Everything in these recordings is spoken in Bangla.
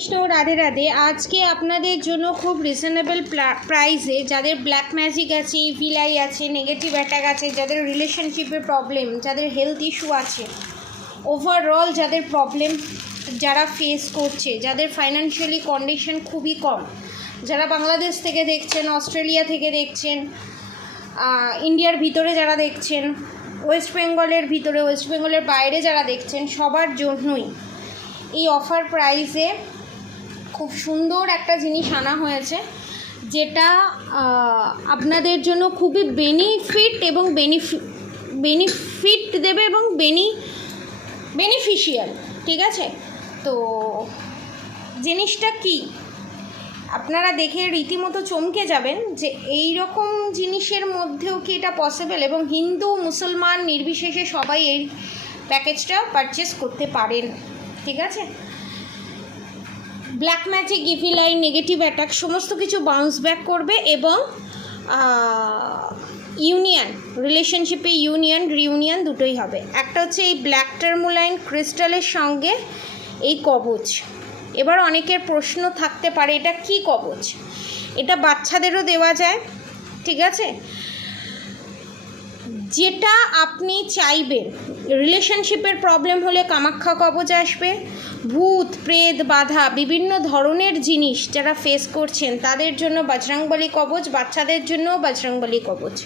কৃষ্ণ, রাধে রাধে। আজকে আপনাদের জন্য খুব রিজনেবল প্রাইসে যাদের ব্ল্যাক ম্যাজিক আছে, ভিলাই আছে, নেগেটিভ অ্যাটাক আছে, যাদের রিলেশনশিপের প্রবলেম, যাদের হেলথ ইস্যু আছে, ওভারঅল যাদের প্রবলেম যারা ফেস করছে, যাদের ফাইন্যান্সিয়ালি কন্ডিশন খুবই কম, যারা বাংলাদেশ থেকে দেখছেন, অস্ট্রেলিয়া থেকে দেখছেন, ইন্ডিয়ার ভিতরে যারা দেখছেন, ওয়েস্ট বেঙ্গলের ভিতরে, ওয়েস্ট বেঙ্গলের বাইরে যারা দেখছেন, সবার জন্যই এই অফার প্রাইসে খুব সুন্দর একটা জিনিস আনা হয়েছে, যেটা আপনাদের জন্য খুবই বেনিফিট এবং বেনিফিট দেবে এবং বেনিফিশিয়াল। ঠিক আছে, তো জিনিসটা কি আপনারা দেখে রীতিমতো চমকে যাবেন যে এই রকম জিনিসের মধ্যেও কি এটা পসিবল, এবং হিন্দু মুসলমান নির্বিশেষে সবাই এই প্যাকেজটা পারচেস করতে পারেন। ঠিক আছে, black magic, evil eye, negative attack সমস্ত কিছু বাউন্স ব্যাক করবে এবং ইউনিয়ন, রিলেশনশিপে ইউনিয়ন রিউনিয়ন দুটোই হবে। একটা হচ্ছে এই ব্ল্যাক টার্মোলাইন ক্রিস্টালের সঙ্গে এই কবচ। এবার অনেকের প্রশ্ন থাকতে পারে এটা কি কবচ, এটা বাচ্চাদেরও দেওয়া যায়। ঠিক আছে, যেটা আপনি চাইবেন। রিলেশনশিপের প্রবলেম হলে কামাখ্যা কবচ আসবে, ভূত প্রেত বাধা বিভিন্ন ধরনের জিনিস যারা ফেস করছেন তাদের জন্য বজরংবলী কবচ, বাচ্চাদের জন্য বজরংবলী কবচ।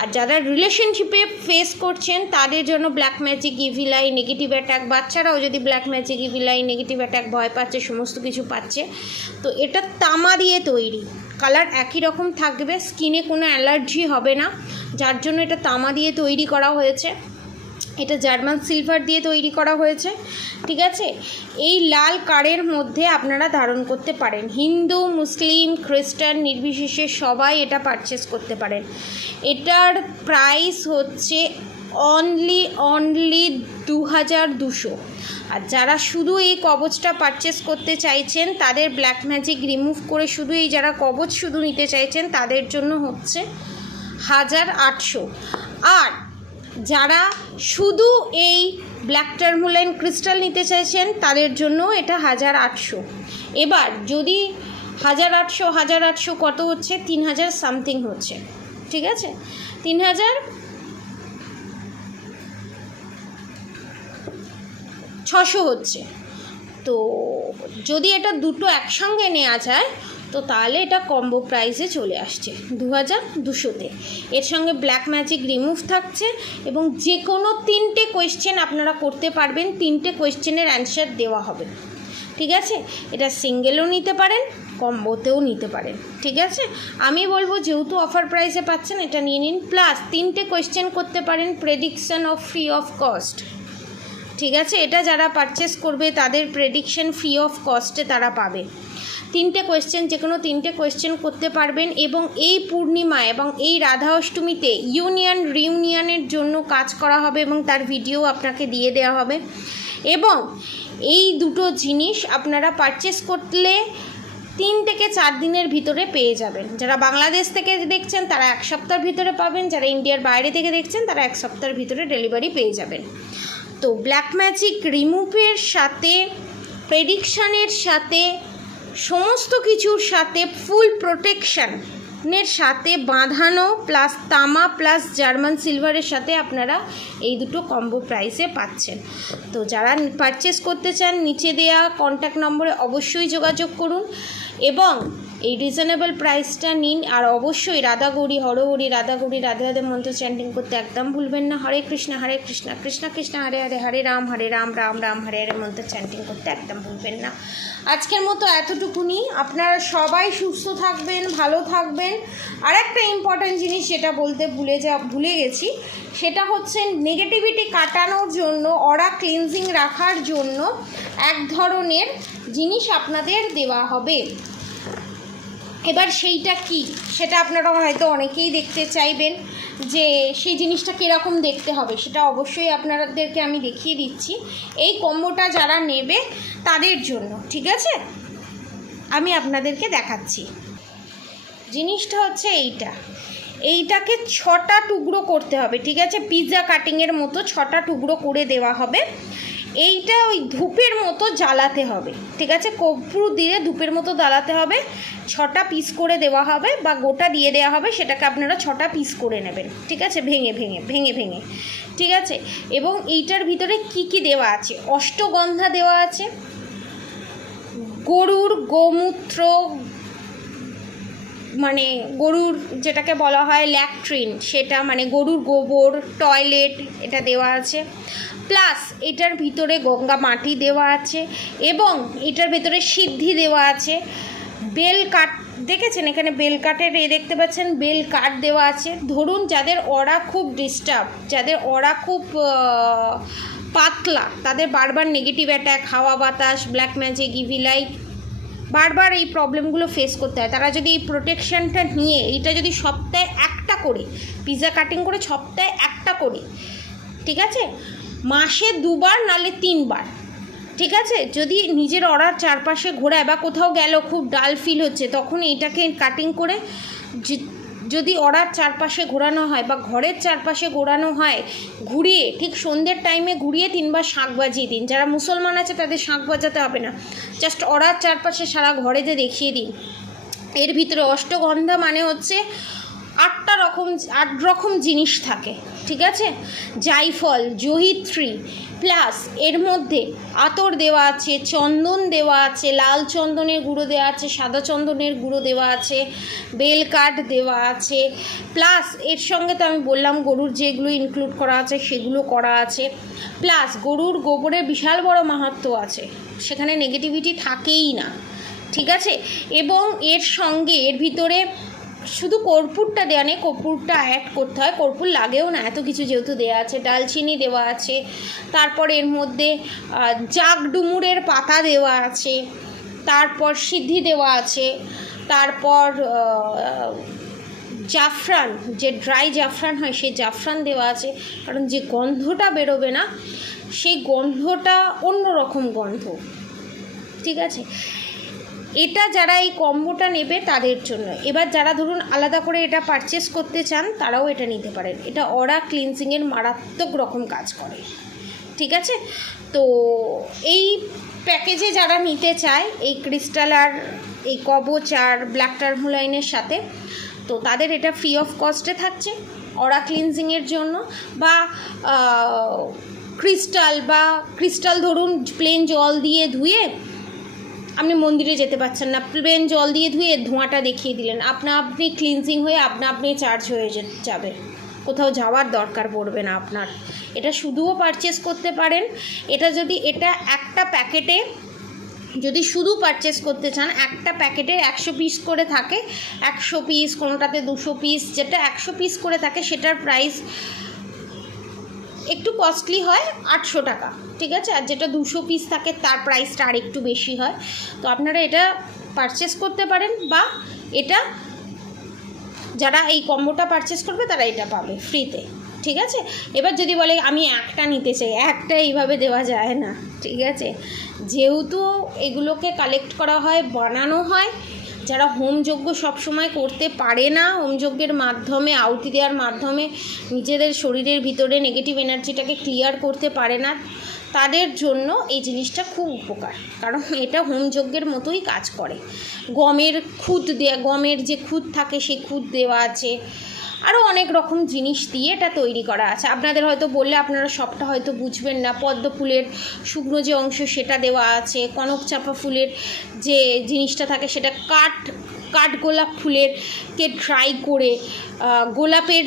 আর যারা রিলেশনশিপে ফেস করছেন তাদের জন্য black magic, evil eye, negative attack. বাচ্চারাও যদি black magic, evil eye, negative attack ভয় পাচ্ছে, সমস্ত কিছু পাচ্ছে, তো এটা তামা দিয়ে তৈরি, কালার একই রকম থাকবে, স্কিনে কোনো অ্যালার্জি হবে না, যার জন্য এটা তামা দিয়ে তৈরি করা হয়েছে। এটা জার্মান সিলভার দিয়ে তৈরি করা হয়েছে। ঠিক আছে, এই লাল কারের মধ্যে আপনারা ধারণ করতে পারেন, হিন্দু মুসলিম খ্রিস্টান নির্বিশেষে সবাই এটা পারচেস করতে পারেন। এটার প্রাইস হচ্ছে অনলি 2200। আর যারা শুধু এই কবচটা পারচেস করতে চাইছেন, তাদের ব্ল্যাক ম্যাজিক রিমুভ করে শুধু এই যারা কবচ শুধু নিতে চাইছেন তাদের জন্য হচ্ছে 1800। আর যারা শুধু এই ব্ল্যাক টার্মোলাইন ক্রিস্টাল নিতে চাইছেন তাদের জন্য এটা 1800। এবার যদি 1800 কত হচ্ছে, 3000 সামথিং হচ্ছে। ঠিক আছে, 3600 হচ্ছে। তো যদি এটা দুটো একসঙ্গে নেওয়া যায় তো তাহলে এটা কম্বো প্রাইসে চলে আসছে 2200-তে। এর সঙ্গে ব্ল্যাক ম্যাজিক রিমুভ থাকছে এবং যে কোনো 3টে কোয়েশ্চেন আপনারা করতে পারবেন, 3টে কোয়েশ্চেনের অ্যান্সার দেওয়া হবে। ঠিক আছে, এটা সিঙ্গেলও নিতে পারেন, কম্বোতেও নিতে পারেন। ঠিক আছে, আমি বলবো যেহেতু অফার প্রাইসে পাচ্ছেন এটা নিয়ে নিন, প্লাস 3টে কোয়েশ্চেন করতে পারেন prediction of free of cost. ঠিক আছে, এটা যারা পারচেস করবে তাদের প্রেডিকশন ফ্রি অফ কস্টে তারা পাবে। 3টে কোয়েশ্চেন, যে কোনো 3টে কোয়েশ্চেন করতে পারবেন। এবং এই পূর্ণিমা এবং এই রাধা অষ্টমীতে ইউনিয়ন রিউনিয়নের জন্য কাজ করা হবে এবং তার ভিডিও আপনাকে দিয়ে দেওয়া হবে। এবং এই দুটো জিনিস আপনারা পারচেস করলে 3 থেকে 4 দিনের ভিতরে পেয়ে যাবেন। যারা বাংলাদেশ থেকে দেখছেন তারা 1 সপ্তাহের ভিতরে পাবেন, যারা ইন্ডিয়ার বাইরে থেকে দেখছেন তারা 1 সপ্তাহের ভিতরে ডেলিভারি পেয়ে যাবেন। তো ব্ল্যাক ম্যাজিক রিমুভের সাথে, প্রেডিকশানের সাথে, সমস্ত কিছুর সাথে, ফুল প্রোটেকশানের সাথে বাঁধানো, প্লাস তামা প্লাস জার্মান সিলভারের সাথে আপনারা এই দুটো কম্বো প্রাইসে পাচ্ছেন। তো যারা পারচেস করতে চান নিচে দেয়া কন্ট্যাক্ট নম্বরে অবশ্যই যোগাযোগ করুন এবং এই রিজনেবল প্রাইসটা নিন। আর অবশ্যই রাধা গৌরী হরহরি, রাধা গৌরী রাধে রাধে মন্ত্র চ্যান্টিং করতে একদম ভুলবেন না। হরে কৃষ্ণ কৃষ্ণ কৃষ্ণ হরে হরে, হরে রাম রাম রাম হরে হরে মন্ত্র চ্যান্টিং করতে একদম ভুলবেন না। আজকের মতো এতটুকুনি। আপনারা সবাই সুস্থ থাকবেন, ভালো থাকবেন। আর একটা ইম্পর্ট্যান্ট জিনিস যেটা বলতে ভুলে গেছি, সেটা হচ্ছে নেগেটিভিটি কাটানোর জন্য, অরা ক্লিনজিং রাখার জন্য এক ধরনের জিনিস আপনাদের দেওয়া হবে। এবার সেইটা কি সেটা আপনারা হয়তো অনেকেই দেখতে চাইবেন যে সেই জিনিসটা কীরকম দেখতে হবে, সেটা অবশ্যই আপনাদেরকে আমি দেখিয়ে দিচ্ছি। এই কম্বোটা যারা নেবে তাদের জন্য, ঠিক আছে, আমি আপনাদেরকে দেখাচ্ছি। জিনিসটা হচ্ছে এইটাকে 6টা টুকরো করতে হবে। ঠিক আছে, পিৎজা কাটিংয়ের মতো 6টা টুকরো করে দেওয়া হবে এইটা ওই ধূপের মতো জ্বালাতে হবে, ঠিক আছে, কর্পূর দিয়ে ধূপের মতো জ্বালাতে হবে। 6টা পিস করে দেওয়া হবে বা গোটা দিয়ে দেওয়া হবে, সেটাকে আপনারা 6টা পিস করে নেবেন, ঠিক আছে, ভেঙে ভেঙে ভেঙে ভেঙে, ঠিক আছে। এবং এইটার ভিতরে কি কি দেওয়া আছে, অষ্টগন্ধা দেওয়া আছে, গরুর গোমূত্র, মানে গরুর যেটাকে বলা হয় ল্যাট্রিন, সেটা মানে গরুর গোবর, টয়লেট, এটা দেওয়া আছে। প্লাস এটার ভিতরে গঙ্গা মাটি দেওয়া আছে এবং এটার ভিতরে সিদ্ধি দেওয়া আছে। বেল কাঠ দেখেছেন, এখানে বেল কাঠের দেখতে পাচ্ছেন, বেল কাঠ দেওয়া আছে। ধরুন যাদের অরা খুব ডিস্টার্ব, যাদের অরা খুব পাতলা, তাদের বারবার নেগেটিভ অ্যাটাক, হাওয়া বাতাস, ব্ল্যাক ম্যাজিক, ইভিলাইট, বারবার এই প্রবলেমগুলো ফেস করতে হয়, তারা যদি এই প্রোটেকশানটা নিয়ে, এইটা যদি সপ্তাহে একটা করে, পিৎজা কাটিং করে সপ্তাহে একটা করে, ঠিক আছে, মাসে 2বার নাহলে 3বার, ঠিক আছে, যদি নিজের অরার চারপাশে ঘোরায় বা কোথাও গেল খুব ডাল ফিল হচ্ছে, তখন এইটাকে কাটিং করে যদি অরার চারপাশে ঘোরানো হয় বা ঘরের চারপাশে ঘোরানো হয়, ঘুরিয়ে ঠিক সন্ধ্যের টাইমে ঘুরিয়ে 3বার শাঁখ বাজিয়ে দিন। যারা মুসলমান আছে তাদের শাঁখ বাজাতে হবে না, জাস্ট অরার চারপাশে সারা ঘরেতে দেখিয়ে দিন। এর ভিতরে অষ্টগন্ধা মানে হচ্ছে 8 রকম জিনিস থাকে, ঠিক আছে, জায়ফল, জহিত্রী, প্লাস এর মধ্যে আতর দেওয়া আছে, চন্দন দেওয়া আছে, লাল চন্দনের গুঁড়ো দেওয়া আছে, সাদা চন্দনের গুঁড়ো দেওয়া আছে, বেল কাঠ দেওয়া আছে, প্লাস এর সঙ্গে তো আমি বললাম গরুর যেগুলো ইনক্লুড করা আছে সেগুলো করা আছে, প্লাস গরুর গোবরের বিশাল বড় মাহাত্ম্য আছে, সেখানে নেগেটিভিটি থাকেই না, ঠিক আছে। এবং এর সঙ্গে এর ভিতরে শুধু কর্পূরটা দেওয়া নেই, কর্পূরটা অ্যাড করতে হয়, কর্পূর লাগেও না, এত কিছু যেহেতু দেওয়া আছে, ডালচিনি দেওয়া আছে, তারপর এর মধ্যে জাগডুমুরের পাতা দেওয়া আছে, তারপর সিদ্ধি দেওয়া আছে, তারপর জাফরান, যে ড্রাই জাফরান হয় সেই জাফরান দেওয়া আছে, কারণ যে গন্ধটা বেরোবে না সেই গন্ধটা অন্যরকম গন্ধ, ঠিক আছে। এটা যারা এই কম্বোটা নেবে তাদের জন্য। এবার যারা ধরুন আলাদা করে এটা পারচেস করতে চান তারাও এটা নিতে পারেন। এটা অরা ক্লিনজিংয়ের মারাত্মক রকম কাজ করে, ঠিক আছে। তো এই প্যাকেজে যারা নিতে চায় এই ক্রিস্টাল আর এই কবচ আর ব্ল্যাক টারমোলাইনের সাথে, তো তাদের এটা ফ্রি অফ কস্টে থাকছে অরা ক্লিনজিংয়ের জন্য। বা ক্রিস্টাল ধরুন প্লেন জল দিয়ে ধুয়ে আপনি মন্দিরে যেতে পারছেন না, প্লেন জল দিয়ে ধুয়ে ধোঁয়াটা দেখিয়ে দিলেন, আপনি ক্লিনজিং হয়ে আপনি চার্জ হয়ে যাবে, কোথাও যাওয়ার দরকার পড়বে না আপনার। এটা শুধুও পারচেস করতে পারেন। এটা একটা প্যাকেটে যদি শুধু পারচেস করতে চান, একটা প্যাকেটে 100 পিস করে থাকে, 100 পিস, কোনোটাতে 200 পিস, যেটা 100 পিস করে থাকে সেটার প্রাইস একটু কস্টলি হয় 800 টাকা, ঠিক আছে। আর যেটা 200 পিস থাকে তার প্রাইসটা আর একটু বেশি হয়। তো আপনারা এটা পারচেস করতে পারেন, বা এটা যারা এই কম্বোটা পারচেস করবে তারা এটা পাবে ফ্রিতে, ঠিক আছে। এবার যদি বলে আমি একটা নিতে চাই, একটা এইভাবে দেওয়া যায় না, ঠিক আছে। যেহেতু এগুলোকে কালেক্ট করা হয়, বানানো হয়, যারা হোমযজ্ঞ সবসময় করতে পারে না, হোমযজ্ঞের মাধ্যমে আহুতি দেওয়ার মাধ্যমে নিজেদের শরীরের ভিতরে নেগেটিভ এনার্জিটাকে ক্লিয়ার করতে পারে না, তাদের জন্য এই জিনিসটা খুব উপকার, কারণ এটা হোমযজ্ঞের মতোই কাজ করে। গমের যে খুদ থাকে সেই খুদ দেওয়া আছে, আরও অনেক রকম জিনিস দিয়ে এটা তৈরি করা আছে। আপনাদের হয়তো বললে আপনারা সবটা হয়তো বুঝবেন না। পদ্ম ফুলের শুকনো যে অংশ সেটা দেওয়া আছে, কনক চাঁপা ফুলের যে জিনিসটা থাকে সেটা কাঠগোলাপ ফুলেরকে ড্রাই করে, গোলাপের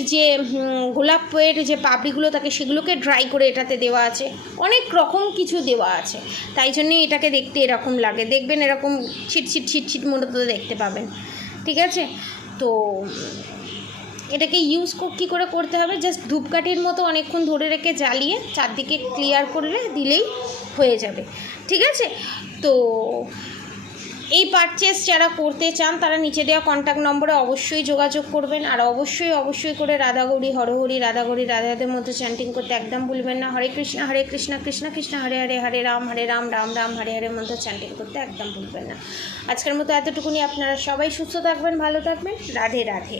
যে পাপড়িগুলো থাকে সেগুলোকে ড্রাই করে এটাতে দেওয়া আছে, অনেক রকম কিছু দেওয়া আছে। তাই জন্যে এটাকে দেখতে এরকম লাগে, দেখবেন এরকম ছিটছিট মতো দেখতে পাবেন, ঠিক আছে। তো এটাকে ইউজ কী করে করতে হবে, জাস্ট ধূপকাঠির মতো অনেকক্ষণ ধরে রেখে জ্বালিয়ে চারদিকে ক্লিয়ার করলে দিলেই হয়ে যাবে, ঠিক আছে। তো এই পারচেস যারা করতে চান তারা নিচে দেওয়া কন্ট্যাক্ট নম্বরে অবশ্যই যোগাযোগ করবেন। আর অবশ্যই করে রাধাগৌরী হরহরি, রাধাগৌরী রাধাদের মধ্যে চ্যান্টিং করতে একদম ভুলবেন না। হরে কৃষ্ণ কৃষ্ণ কৃষ্ণ হরে হরে, হরে রাম রাম রাম হরে হরে মধ্যে চ্যান্টিং করতে একদম ভুলবেন না। আজকের মতো এতটুকুনি। আপনারা সবাই সুস্থ থাকবেন, ভালো থাকবেন। রাধে রাধে।